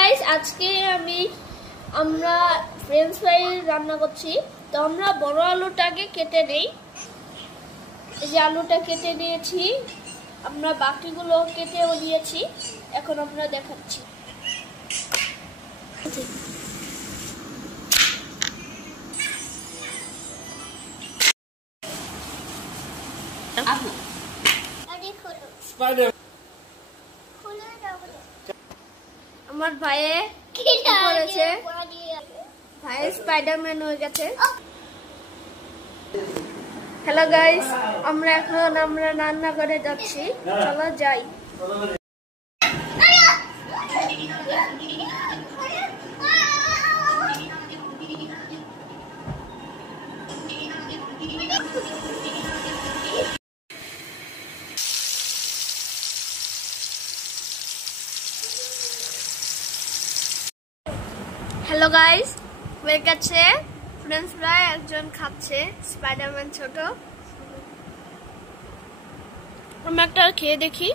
Guys, আজকে আমরা French fry রান্না করছি। তো আমরা বড় আলুটাকে কেটে নেই। এই যে আলুটা কেটে নিয়েছি, আমরা বাকিগুলো কেটেও নিয়েছি। এখন আমরা দেখাচ্ছি। আমার ভাইয়ে কি করেছে? ভাইয়ে স্পাইডারম্যান হয়ে গেছে। হ্যালো গাইস, আমরা রান্না করে যাচ্ছি। চলো যাই। হ্যালো গাইস, হয়ে গেছে ফ্রেঞ্চ ফ্রাই। একজন খাচ্ছে, স্পাইডারম্যান ছোট। আমরা একটা খেয়ে দেখি।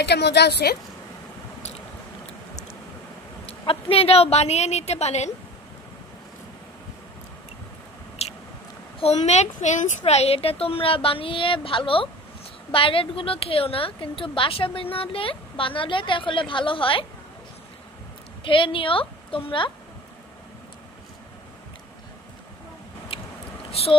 এটা মজা আছে। আপনি এটাও বানিয়ে নিতে পারেন। হোমমেড ফ্রেঞ্চ ফ্রাই, এটা তোমরা বানিয়ে ভালো। বাইরের গুলো খেও না, কিন্তু বাসা বানালে তাহলে ভালো হয়। খেয়ে নিও তোমরা। সো